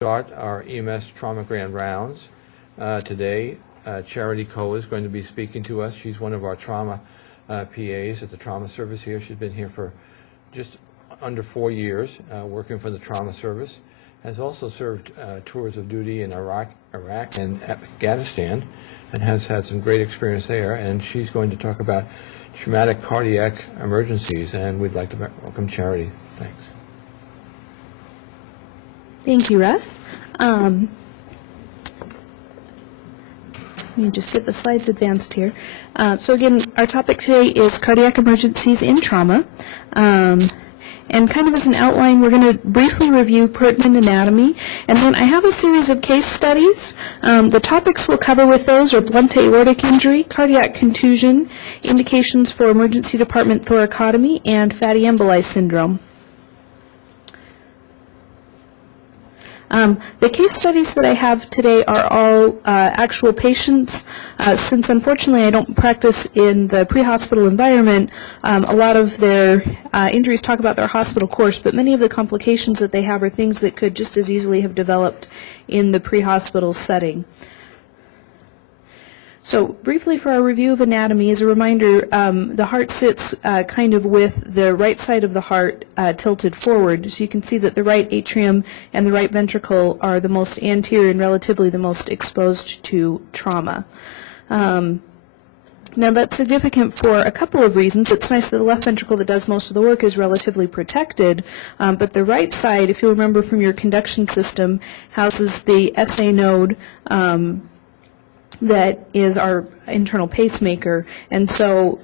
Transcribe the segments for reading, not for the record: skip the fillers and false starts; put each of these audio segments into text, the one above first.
Start our EMS Trauma Grand Rounds. Today, Charity Coe is going to be speaking to us. She's one of our trauma PAs at the trauma service here. She's been here for just under 4 years working for the trauma service. Has also served tours of duty in Iraq and Afghanistan and has had some great experience there. And she's going to talk about traumatic cardiac emergencies. And we'd like to welcome Charity. Thanks. Thank you, Russ. Let me just get the slides advanced here. So again, our topic today is cardiac emergencies in trauma. And kind of as an outline, we're going to briefly review pertinent anatomy. And then I have a series of case studies. The topics we'll cover with those are blunt aortic injury, cardiac contusion, indications for emergency department thoracotomy, and fatty emboli syndrome. The case studies that I have today are all actual patients. Since unfortunately I don't practice in the pre-hospital environment, a lot of their injuries talk about their hospital course, but many of the complications that they have are things that could just as easily have developed in the pre-hospital setting. So briefly for our review of anatomy, as a reminder, the heart sits kind of with the right side of the heart tilted forward. So you can see that the right atrium and the right ventricle are the most anterior and relatively the most exposed to trauma. Now that's significant for a couple of reasons. It's nice that the left ventricle that does most of the work is relatively protected, but the right side, if you remember from your conduction system, houses the SA node that is our internal pacemaker, and so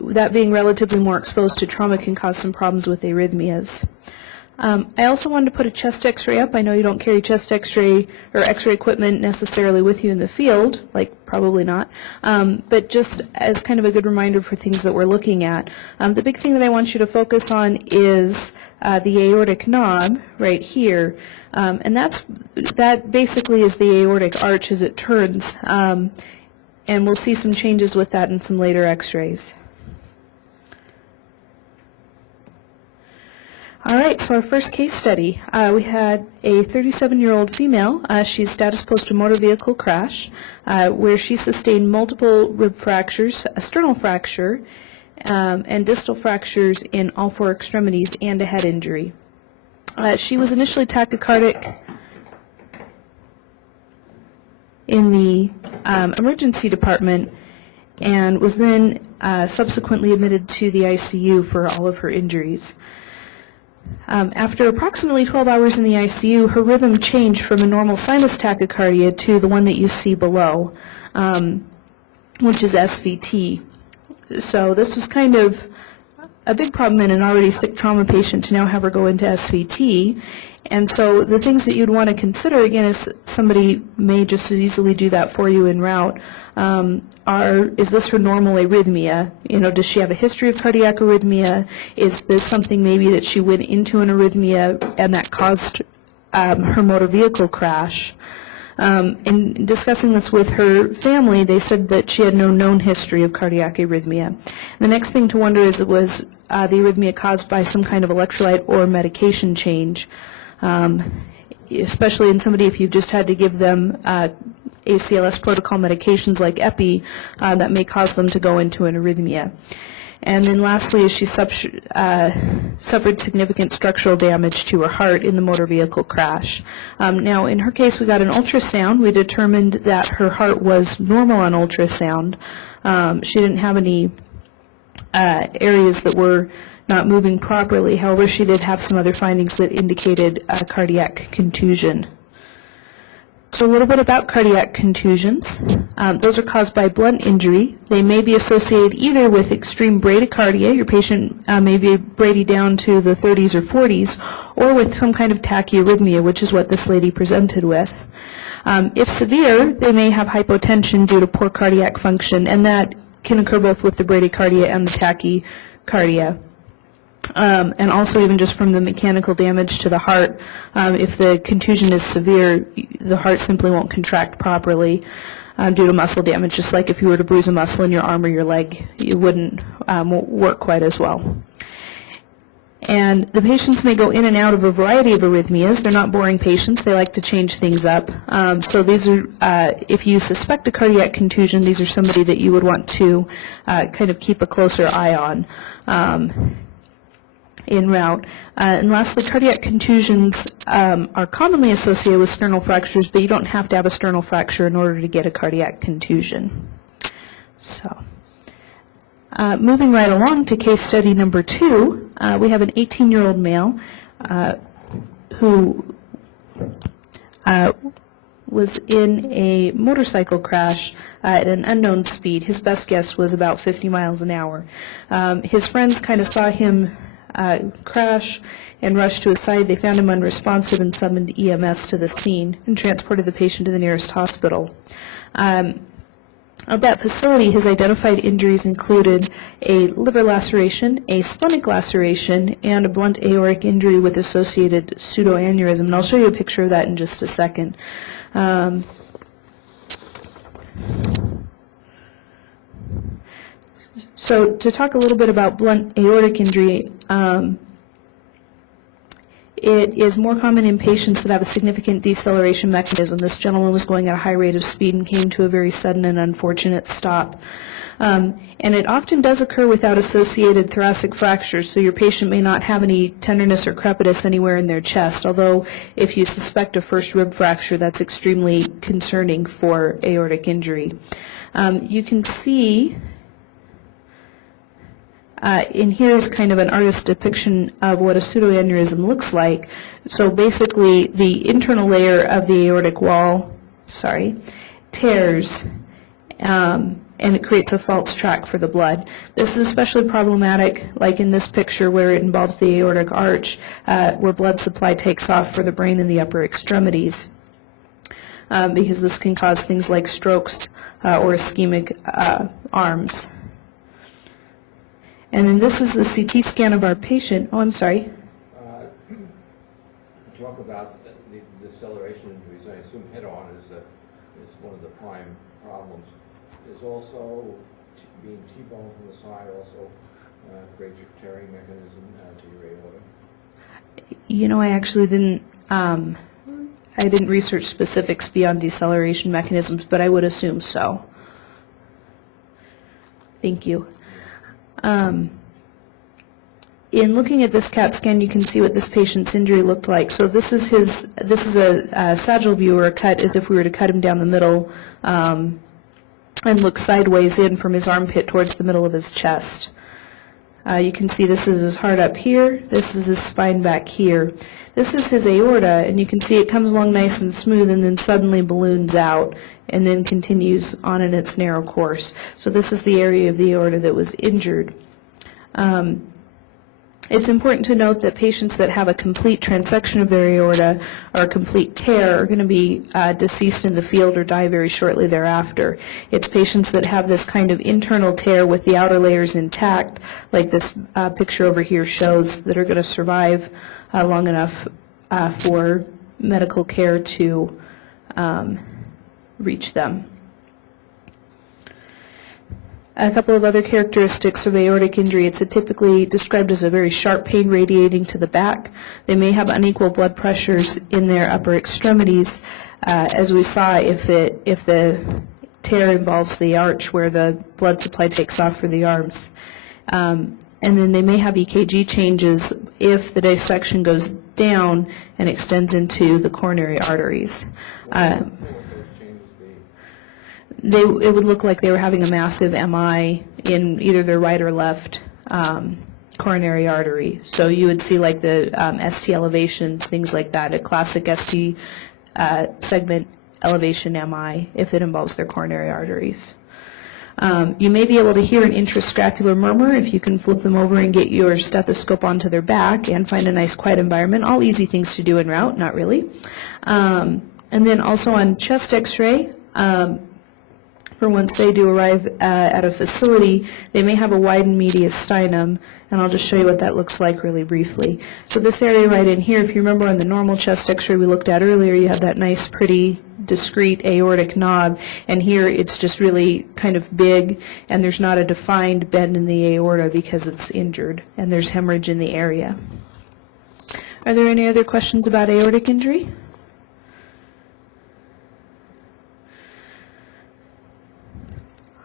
that being relatively more exposed to trauma can cause some problems with arrhythmias. I also wanted to put a chest x-ray up. I know you don't carry chest x-ray or x-ray equipment necessarily with you in the field, like probably not, but just as kind of a good reminder for things that we're looking at. The big thing that I want you to focus on is the aortic knob right here. And that basically is the aortic arch as it turns, and we'll see some changes with that in some later x-rays. All right, so our first case study, we had a 37-year-old female. She's status post a motor vehicle crash where she sustained multiple rib fractures, a sternal fracture, and distal fractures in all four extremities and a head injury. She was initially tachycardic in the emergency department and was then subsequently admitted to the ICU for all of her injuries. After approximately 12 hours in the ICU, her rhythm changed from a normal sinus tachycardia to the one that you see below, which is SVT. So this was kind of a big problem in an already sick trauma patient to now have her go into SVT. And so the things that you'd want to consider, again, is somebody may just as easily do that for you en route, is this her normal arrhythmia? You know, does she have a history of cardiac arrhythmia? Is this something maybe that she went into an arrhythmia and that caused her motor vehicle crash? In discussing this with her family, they said that she had no known history of cardiac arrhythmia. The next thing to wonder is, was the arrhythmia caused by some kind of electrolyte or medication change, especially in somebody if you've just had to give them ACLS protocol medications like epi that may cause them to go into an arrhythmia. And then lastly, she suffered significant structural damage to her heart in the motor vehicle crash. Now, in her case, we got an ultrasound. We determined that her heart was normal on ultrasound. She didn't have any areas that were not moving properly. However, she did have some other findings that indicated cardiac contusion. So a little bit about cardiac contusions. Those are caused by blunt injury. They may be associated either with extreme bradycardia, your patient may be brady down to the 30s or 40s, or with some kind of tachyarrhythmia, which is what this lady presented with. If severe, they may have hypotension due to poor cardiac function, and that can occur both with the bradycardia and the tachycardia. And also even just from the mechanical damage to the heart, if the contusion is severe, the heart simply won't contract properly due to muscle damage, just like if you were to bruise a muscle in your arm or your leg, it won't work quite as well. And the patients may go in and out of a variety of arrhythmias. They're not boring patients. They like to change things up. So these are, if you suspect a cardiac contusion, these are somebody that you would want to kind of keep a closer eye on en route. And lastly, cardiac contusions are commonly associated with sternal fractures, but you don't have to have a sternal fracture in order to get a cardiac contusion. So, moving right along to case study number 2, we have an 18-year-old male who was in a motorcycle crash at an unknown speed. His best guess was about 50 miles an hour. His friends kind of saw him crash and rushed to his side. They found him unresponsive and summoned EMS to the scene and transported the patient to the nearest hospital. At that facility, his identified injuries included a liver laceration, a splenic laceration, and a blunt aortic injury with associated pseudoaneurysm. And I'll show you a picture of that in just a second. So to talk a little bit about blunt aortic injury, it is more common in patients that have a significant deceleration mechanism. This gentleman was going at a high rate of speed and came to a very sudden and unfortunate stop. And it often does occur without associated thoracic fractures, so your patient may not have any tenderness or crepitus anywhere in their chest, although if you suspect a first rib fracture, that's extremely concerning for aortic injury. You can see in here is kind of an artist's depiction of what a pseudoaneurysm looks like. So basically, the internal layer of the aortic wall, tears, and it creates a false track for the blood. This is especially problematic, like in this picture where it involves the aortic arch, where blood supply takes off for the brain and the upper extremities, because this can cause things like strokes or ischemic arms. And then this is the CT scan of our patient. Oh, I'm sorry. Talk about the deceleration injuries. I assume head-on is one of the prime problems. Is also being T-boned from the side also creates your tearing mechanism to your aorta? You know, I actually didn't. I didn't research specifics beyond deceleration mechanisms, but I would assume so. Thank you. In looking at this CAT scan, you can see what this patient's injury looked like. So this is a sagittal view, or a cut as if we were to cut him down the middle and look sideways in from his armpit towards the middle of his chest. You can see this is his heart up here, this is his spine back here. This is his aorta, and you can see it comes along nice and smooth and then suddenly balloons out and then continues on in its narrow course. So this is the area of the aorta that was injured. It's important to note that patients that have a complete transection of their aorta or a complete tear are going to be deceased in the field or die very shortly thereafter. It's patients that have this kind of internal tear with the outer layers intact, like this picture over here shows, that are going to survive long enough for medical care to reach them. A couple of other characteristics of aortic injury. It's typically described as a very sharp pain radiating to the back. They may have unequal blood pressures in their upper extremities, as we saw if the tear involves the arch where the blood supply takes off for the arms. And then they may have EKG changes if the dissection goes down and extends into the coronary arteries. It would look like they were having a massive MI in either their right or left coronary artery. So you would see like the ST elevations, things like that, a classic ST segment elevation MI if it involves their coronary arteries. You may be able to hear an intrascapular murmur if you can flip them over and get your stethoscope onto their back and find a nice quiet environment. All easy things to do en route, not really. And then also on chest x-ray, for once they do arrive at a facility, they may have a widened mediastinum, and I'll just show you what that looks like really briefly. So this area right in here, if you remember on the normal chest x-ray we looked at earlier, you have that nice pretty discrete aortic knob, and here it's just really kind of big, and there's not a defined bend in the aorta because it's injured, and there's hemorrhage in the area. Are there any other questions about aortic injury?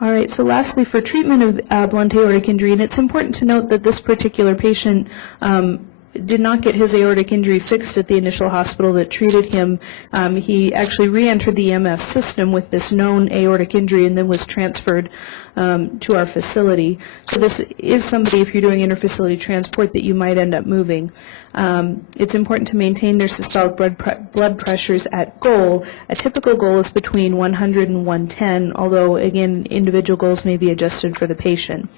All right, so lastly, for treatment of blunt aortic injury, and it's important to note that this particular patient did not get his aortic injury fixed at the initial hospital that treated him. He actually re-entered the EMS system with this known aortic injury and then was transferred to our facility. So this is somebody, if you're doing interfacility transport, that you might end up moving. It's important to maintain their systolic blood pressures at goal. A typical goal is between 100 and 110, although, again, individual goals may be adjusted for the patient.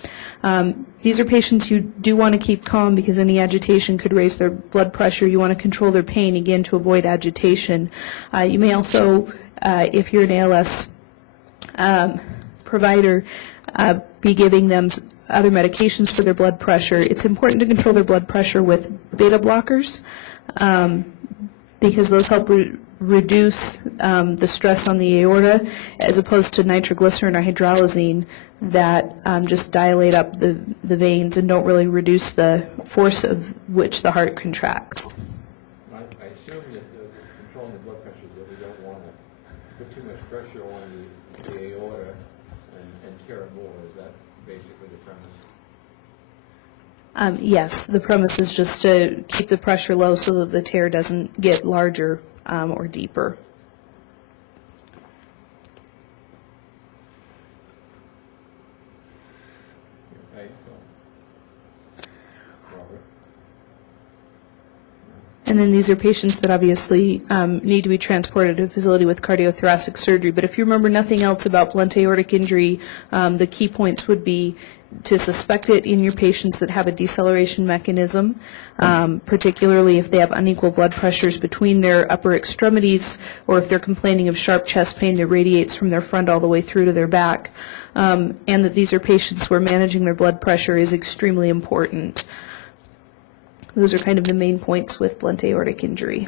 These are patients you do want to keep calm because any agitation could raise their blood pressure. You want to control their pain, again, to avoid agitation. You may also, if you're an ALS provider, be giving them other medications for their blood pressure. It's important to control their blood pressure with beta blockers because those help reduce the stress on the aorta, as opposed to nitroglycerin or hydralazine that just dilate up the veins and don't really reduce the force of which the heart contracts. I assume that controlling the blood pressure is that we don't want to put too much pressure on the aorta and tear it more. Is that basically the premise? Yes, the premise is just to keep the pressure low so that the tear doesn't get larger or deeper. Okay, Robert. And then these are patients that obviously need to be transported to a facility with cardiothoracic surgery. But if you remember nothing else about blunt aortic injury, the key points would be to suspect it in your patients that have a deceleration mechanism, particularly if they have unequal blood pressures between their upper extremities, or if they're complaining of sharp chest pain that radiates from their front all the way through to their back, and that these are patients where managing their blood pressure is extremely important. Those are kind of the main points with blunt aortic injury.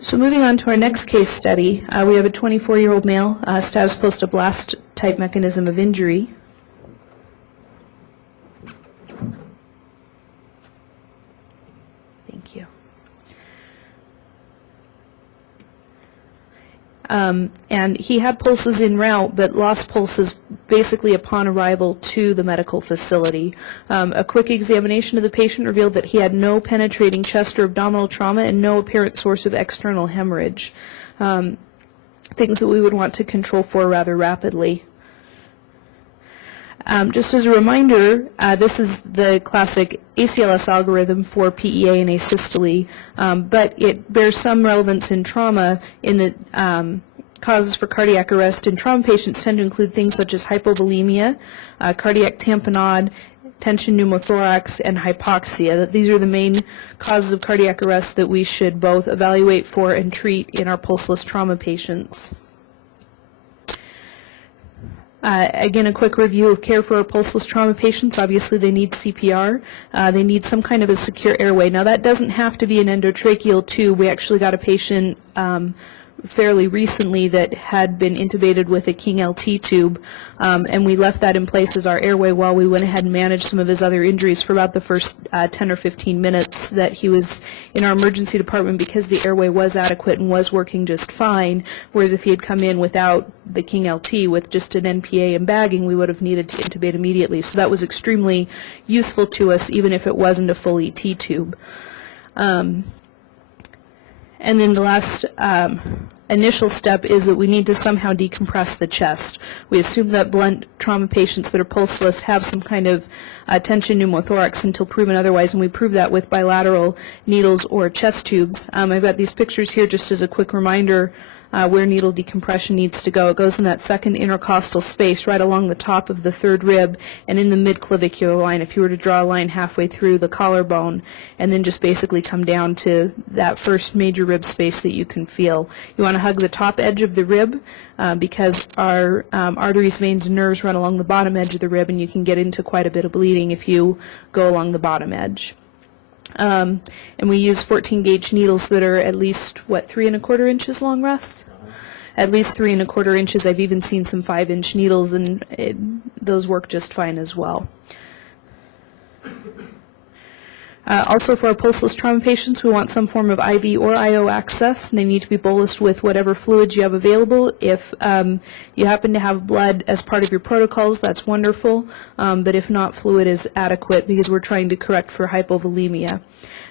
So moving on to our next case study, we have a 24-year-old male, status post-oblast type mechanism of injury. Thank you. And he had pulses en route, but lost pulses basically upon arrival to the medical facility. A quick examination of the patient revealed that he had no penetrating chest or abdominal trauma and no apparent source of external hemorrhage, things that we would want to control for rather rapidly. Just as a reminder, this is the classic ACLS algorithm for PEA and asystole, but it bears some relevance in trauma in that causes for cardiac arrest in trauma patients tend to include things such as hypovolemia, cardiac tamponade, tension pneumothorax, and hypoxia. That these are the main causes of cardiac arrest that we should both evaluate for and treat in our pulseless trauma patients. Again, a quick review of care for our pulseless trauma patients. Obviously, they need CPR. They need some kind of a secure airway. Now, that doesn't have to be an endotracheal tube. We actually got a patient fairly recently that had been intubated with a King LT tube, and we left that in place as our airway while we went ahead and managed some of his other injuries for about the first 10 or 15 minutes that he was in our emergency department, because the airway was adequate and was working just fine, whereas if he had come in without the King LT with just an NPA and bagging, we would have needed to intubate immediately. So that was extremely useful to us, even if it wasn't a full ET tube. And then the last initial step is that we need to somehow decompress the chest. We assume that blunt trauma patients that are pulseless have some kind of tension pneumothorax until proven otherwise, and we prove that with bilateral needles or chest tubes. I've got these pictures here just as a quick reminder where needle decompression needs to go. It goes in that second intercostal space right along the top of the third rib and in the mid-clavicular line, if you were to draw a line halfway through the collarbone, and then just basically come down to that first major rib space that you can feel. You want to hug the top edge of the rib because our arteries, veins, and nerves run along the bottom edge of the rib, and you can get into quite a bit of bleeding if you go along the bottom edge. And we use 14 gauge needles that are at least, 3¼ inches long, Russ? At least 3¼ inches. I've even seen some 5-inch needles, and those work just fine as well. Also, for our pulseless trauma patients, we want some form of IV or IO access, and they need to be bolused with whatever fluids you have available. If you happen to have blood as part of your protocols, that's wonderful, but if not, fluid is adequate because we're trying to correct for hypovolemia.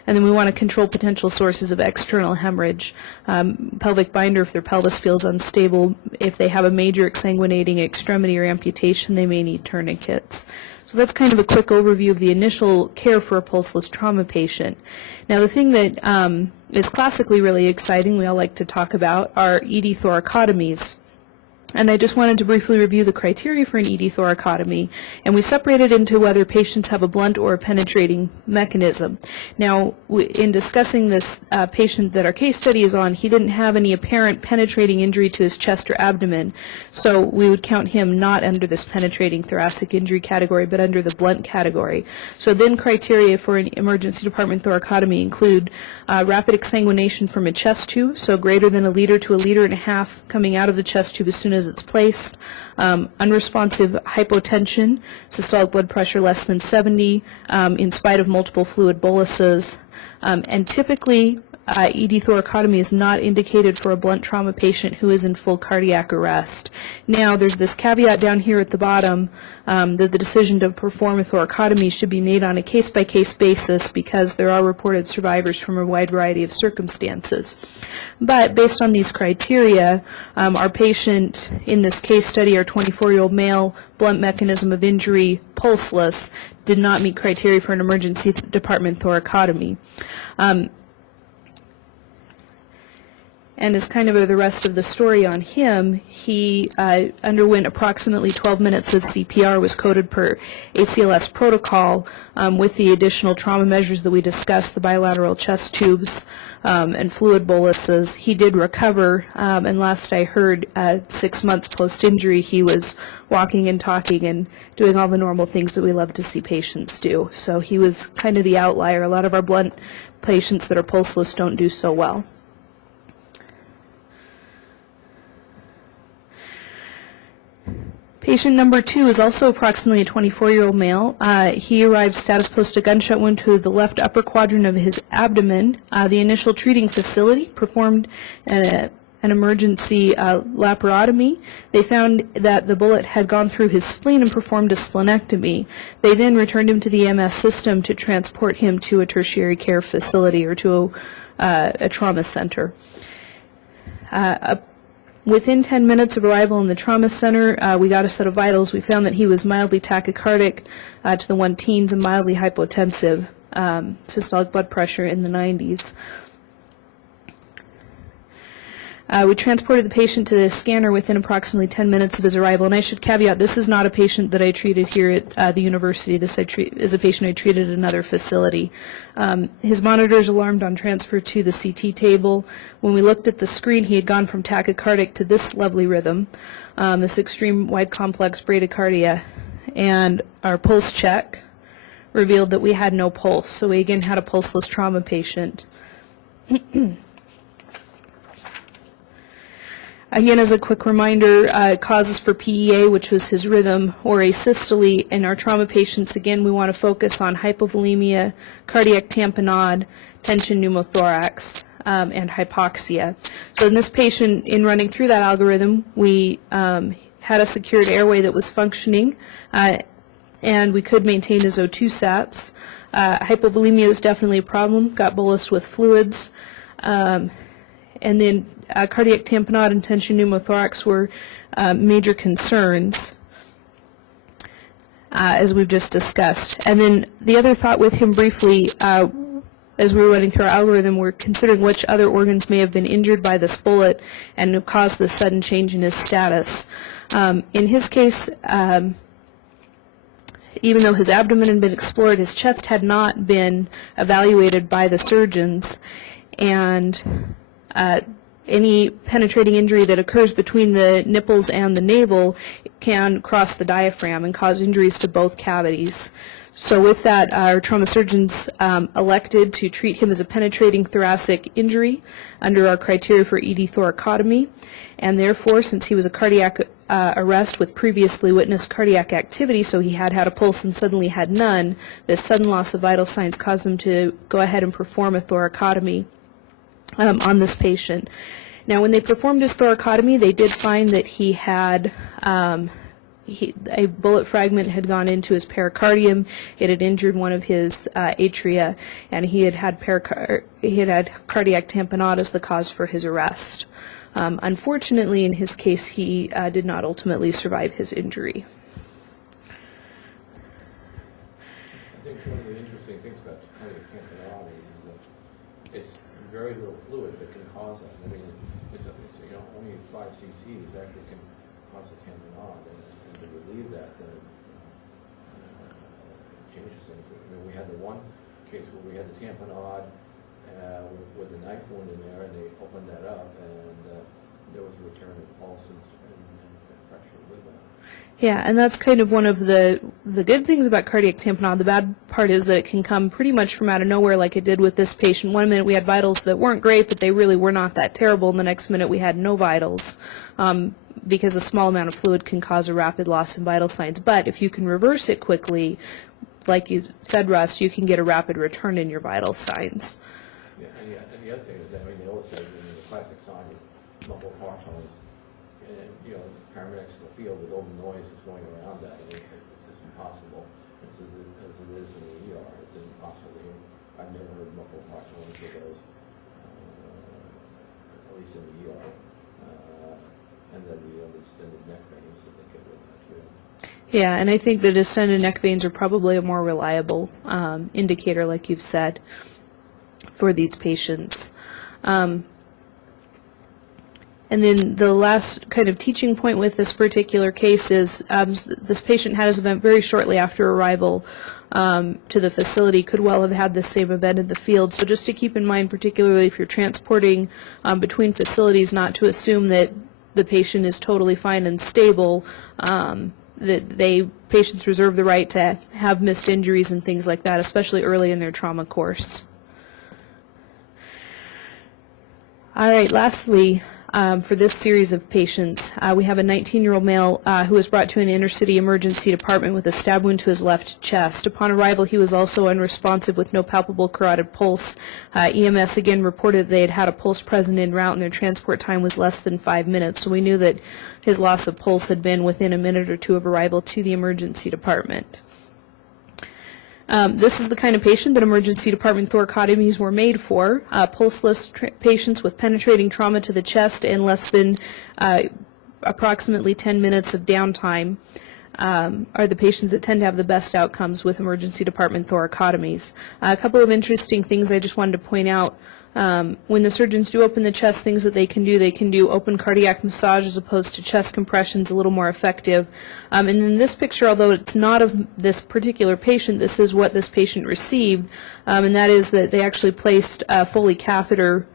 And then we want to control potential sources of external hemorrhage. Pelvic binder if their pelvis feels unstable. If they have a major exsanguinating extremity or amputation, they may need tourniquets. So that's kind of a quick overview of the initial care for a pulseless trauma patient. Now the thing that is classically really exciting, we all like to talk about, are ED thoracotomies. And I just wanted to briefly review the criteria for an ED thoracotomy, and we separated into whether patients have a blunt or a penetrating mechanism. Now, in discussing this patient that our case study is on, he didn't have any apparent penetrating injury to his chest or abdomen, so we would count him not under this penetrating thoracic injury category, but under the blunt category. So then criteria for an emergency department thoracotomy include rapid exsanguination from a chest tube, so greater than 1 liter to 1.5 liters coming out of the chest tube as soon as it's placed, unresponsive hypotension, systolic blood pressure less than 70, in spite of multiple fluid boluses, and typically ED thoracotomy is not indicated for a blunt trauma patient who is in full cardiac arrest. Now, there's this caveat down here at the bottom that the decision to perform a thoracotomy should be made on a case-by-case basis because there are reported survivors from a wide variety of circumstances. But based on these criteria, our patient in this case study, our 24-year-old male, blunt mechanism of injury, pulseless, did not meet criteria for an emergency department thoracotomy. And as kind of the rest of the story on him, he underwent approximately 12 minutes of CPR, was coded per ACLS protocol with the additional trauma measures that we discussed, the bilateral chest tubes and fluid boluses. He did recover, and last I heard, 6 months post-injury, he was walking and talking and doing all the normal things that we love to see patients do. So he was kind of the outlier. A lot of our blunt patients that are pulseless don't do so well. Patient number 2 is also approximately a 24-year-old male. He arrived status post a gunshot wound to the left upper quadrant of his abdomen. The initial treating facility performed an emergency laparotomy. They found that the bullet had gone through his spleen and performed a splenectomy. They then returned him to the EMS system to transport him to a tertiary care facility or to a trauma center. Within 10 minutes of arrival in the trauma center, we got a set of vitals. We found that he was mildly tachycardic to the 110s and mildly hypotensive, systolic blood pressure in the 90s. We transported the patient to the scanner within approximately 10 minutes of his arrival. And I should caveat, this is not a patient that I treated here at the university. This is a patient I treated at another facility. His monitors alarmed on transfer to the CT table. When we looked at the screen, he had gone from tachycardic to this lovely rhythm, this extreme wide complex bradycardia. And our pulse check revealed that we had no pulse. So we again had a pulseless trauma patient. Again, as a quick reminder, causes for PEA, which was his rhythm, or asystole. In our trauma patients, again, we want to focus on hypovolemia, cardiac tamponade, tension pneumothorax, and hypoxia. So in this patient, in running through that algorithm, we had a secured airway that was functioning, and we could maintain his O2 sats. Hypovolemia is definitely a problem, got bolused with fluids, and then cardiac tamponade and tension pneumothorax were major concerns, as we've just discussed. And then the other thought with him briefly, as we were running through our algorithm, we're considering which other organs may have been injured by this bullet and have caused this sudden change in his status. In his case, even though his abdomen had been explored, his chest had not been evaluated by the surgeons, and any penetrating injury that occurs between the nipples and the navel can cross the diaphragm and cause injuries to both cavities. So with that, our trauma surgeons elected to treat him as a penetrating thoracic injury under our criteria for ED thoracotomy, and therefore, since he was a cardiac arrest with previously witnessed cardiac activity, so he had a pulse and suddenly had none, this sudden loss of vital signs caused them to go ahead and perform a thoracotomy on this patient. Now, when they performed his thoracotomy, they did find that he had a bullet fragment had gone into his pericardium. It had injured one of his atria, and he had had cardiac tamponade as the cause for his arrest. Unfortunately, in his case, he did not ultimately survive his injury. I think one of the interesting things about cardiac tamponade is that it's very little fluid that can cause that. I mean, it's only 5 cc's actually can cause a tamponade, and to relieve that, changes things. I mean, we had the one case where we had the tamponade with a knife wound in there, and they opened that up, and there was a return of pulse and pressure with that. Yeah, and that's kind of one of the good things about cardiac tamponade. The bad part is that it can come pretty much from out of nowhere, like it did with this patient. One minute we had vitals that weren't great, but they really were not that terrible, and the next minute we had no vitals, because a small amount of fluid can cause a rapid loss in vital signs. But if you can reverse it quickly, like you said, Russ, you can get a rapid return in your vital signs. Yeah, and the other thing is that, I mean, they always say, the classic sign is muffled heart tones. And, paramedics in the field with all the noise that's going around that, it's just impossible. It's as it is in the ER. It's impossible to hear. I've never heard muffled heart tones with those, at least in the ER. And then the distended neck veins that they get with that, too. Yeah, and I think the distended neck veins are probably a more reliable indicator, like you've said, for these patients. And then the last kind of teaching point with this particular case is this patient had his event very shortly after arrival to the facility, could well have had the same event in the field. So just to keep in mind, particularly if you're transporting between facilities, not to assume that the patient is totally fine and stable, that patients reserve the right to have missed injuries and things like that, especially early in their trauma course. All right, lastly, for this series of patients, we have a 19-year-old male who was brought to an inner-city emergency department with a stab wound to his left chest. Upon arrival, he was also unresponsive with no palpable carotid pulse. EMS again reported they had had a pulse present en route, and their transport time was less than 5 minutes, so we knew that his loss of pulse had been within a minute or two of arrival to the emergency department. This is the kind of patient that emergency department thoracotomies were made for. Pulseless patients with penetrating trauma to the chest and less than approximately 10 minutes of downtime are the patients that tend to have the best outcomes with emergency department thoracotomies. A couple of interesting things I just wanted to point out. When the surgeons do open the chest, things that they can do open cardiac massage as opposed to chest compressions, a little more effective. And in this picture, although it's not of this particular patient, this is what this patient received, and that is that they actually placed a Foley catheter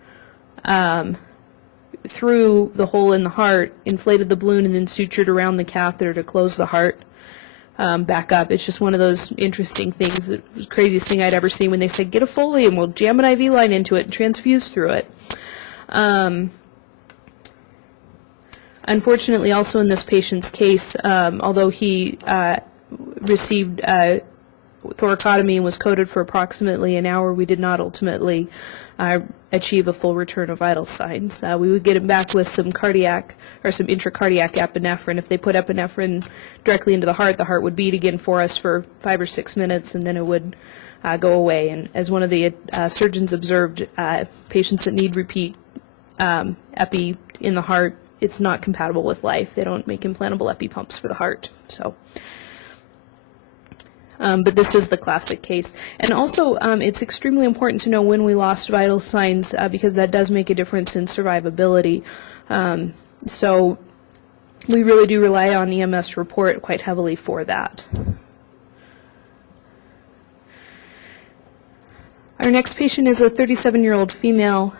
through the hole in the heart, inflated the balloon, and then sutured around the catheter to close the heart back up. It's just one of those interesting things. It was the craziest thing I'd ever seen when they said, get a Foley and we'll jam an IV line into it and transfuse through it. Unfortunately, also in this patient's case, although he received thoracotomy and was coded for approximately an hour, we did not ultimately achieve a full return of vital signs. We would get him back with some cardiac or some intracardiac epinephrine. If they put epinephrine directly into the heart would beat again for us for 5 or 6 minutes, and then it would go away. And as one of the surgeons observed, patients that need repeat epi in the heart, it's not compatible with life. They don't make implantable epi pumps for the heart. So. But this is the classic case. And also, it's extremely important to know when we lost vital signs because that does make a difference in survivability. So we really do rely on EMS report quite heavily for that. Our next patient is a 37-year-old female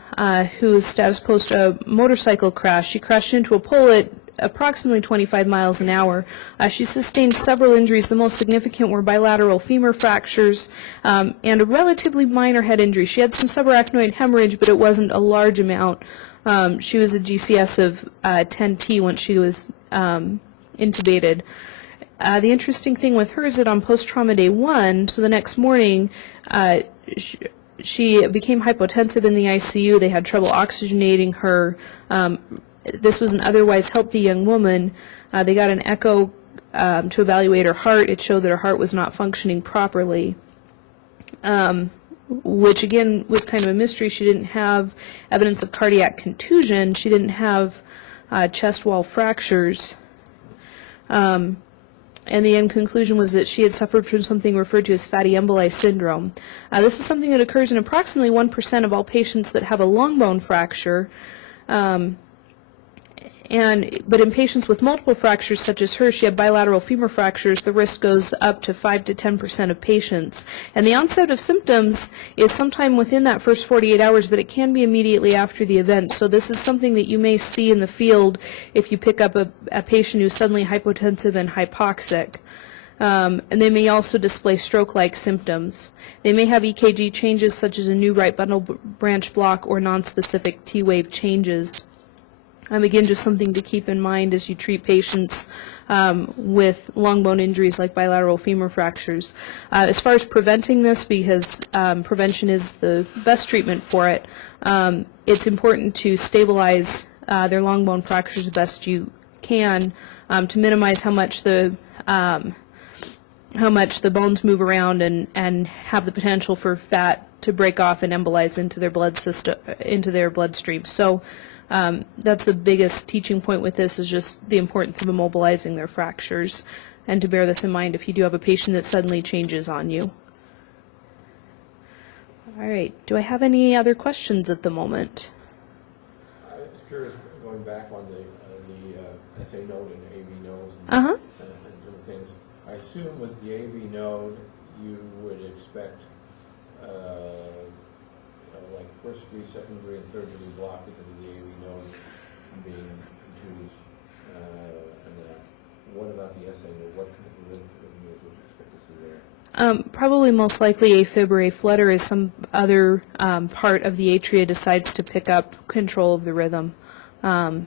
whose status post a motorcycle crash. She crashed into a pole at approximately 25 miles an hour. She sustained several injuries. The most significant were bilateral femur fractures and a relatively minor head injury. She had some subarachnoid hemorrhage, but it wasn't a large amount. She was a GCS of 10T once she was intubated. The interesting thing with her is that on post-trauma day 1, so the next morning, she became hypotensive in the ICU. They had trouble oxygenating her. This was an otherwise healthy young woman. They got an echo to evaluate her heart. It showed that her heart was not functioning properly, which again was kind of a mystery. She didn't have evidence of cardiac contusion. She didn't have chest wall fractures. And the end conclusion was that she had suffered from something referred to as fatty emboli syndrome. This is something that occurs in approximately 1% of all patients that have a long bone fracture. But in patients with multiple fractures, such as her, she had bilateral femur fractures, the risk goes up to 5 to 10% of patients. And the onset of symptoms is sometime within that first 48 hours, but it can be immediately after the event. So this is something that you may see in the field if you pick up a patient who's suddenly hypotensive and hypoxic. And they may also display stroke-like symptoms. They may have EKG changes such as a new right bundle branch block or nonspecific T-wave changes. Again, just something to keep in mind as you treat patients with long bone injuries like bilateral femur fractures. As far as preventing this, because prevention is the best treatment for it, it's important to stabilize their long bone fractures the best you can to minimize how much the bones move around and have the potential for fat to break off and embolize into their bloodstream. So that's the biggest teaching point with this, is just the importance of immobilizing their fractures, and to bear this in mind if you do have a patient that suddenly changes on you. All right. Do I have any other questions at the moment? I was curious, going back on the SA node and the AB node Uh-huh. and things. I assume with the AB node you would expect like first degree, second degree, and third degree block because of the AB node being contused. And what about the SA node? What kind of rhythms would you expect to see there? Probably most likely AFib or aflutter as some other part of the atria decides to pick up control of the rhythm. And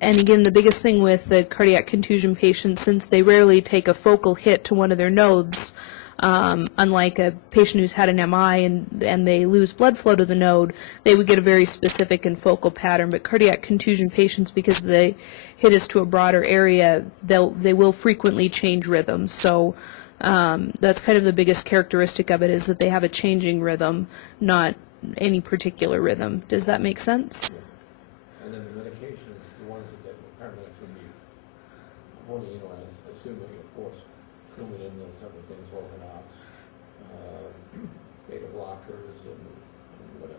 again, the biggest thing with the cardiac contusion patients, since they rarely take a focal hit to one of their nodes, unlike a patient who's had an MI and they lose blood flow to the node, they would get a very specific and focal pattern. But cardiac contusion patients, because they hit us to a broader area, they will frequently change rhythms. So that's kind of the biggest characteristic of it, is that they have a changing rhythm, not any particular rhythm. Does that make sense? Yeah. And then the medications, the ones that paramedics would be honing in on, assuming, of course, Coumadin, those type of things, Orthodox, beta blockers, and what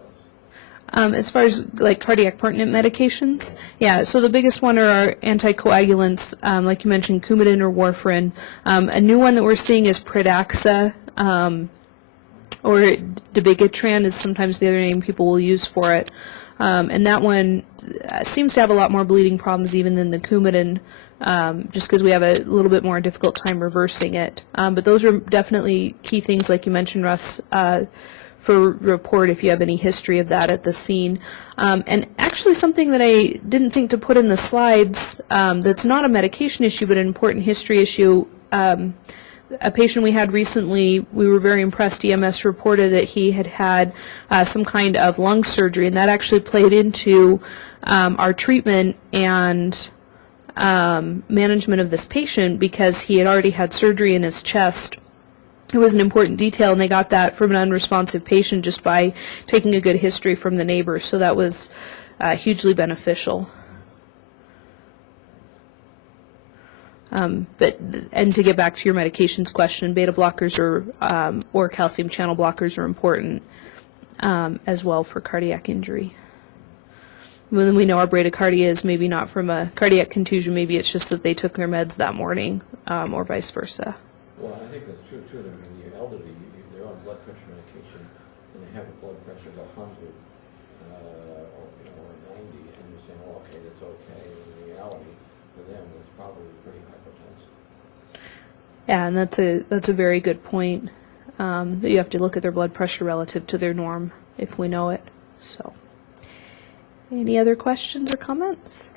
else? As far as like cardiac pertinent medications, yeah, so the biggest one are our anticoagulants, like you mentioned, Coumadin or warfarin. A new one that we're seeing is Pradaxa, or dabigatran is sometimes the other name people will use for it. And that one seems to have a lot more bleeding problems even than the Coumadin, just because we have a little bit more difficult time reversing it. But those are definitely key things, like you mentioned, Russ, for report if you have any history of that at the scene. And actually something that I didn't think to put in the slides, that's not a medication issue but an important history issue. A patient we had recently, we were very impressed. EMS reported that he had had some kind of lung surgery, and that actually played into our treatment and management of this patient, because he had already had surgery in his chest. It was an important detail, and they got that from an unresponsive patient just by taking a good history from the neighbor. So that was hugely beneficial. And to get back to your medications question, beta blockers or calcium channel blockers are important as well for cardiac injury. When we know our bradycardia is maybe not from a cardiac contusion, maybe it's just that they took their meds that morning, or vice versa. Well, I think that's true too. I mean, the elderly, they're on blood pressure medication, and they have a blood pressure of 100 or 90, and saying, oh, okay, that's okay. In reality, for them, it's probably pretty hypertensive. Yeah, and that's a very good point. That you have to look at their blood pressure relative to their norm if we know it. So, any other questions or comments?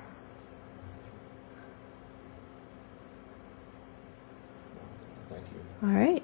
Thank you. All right.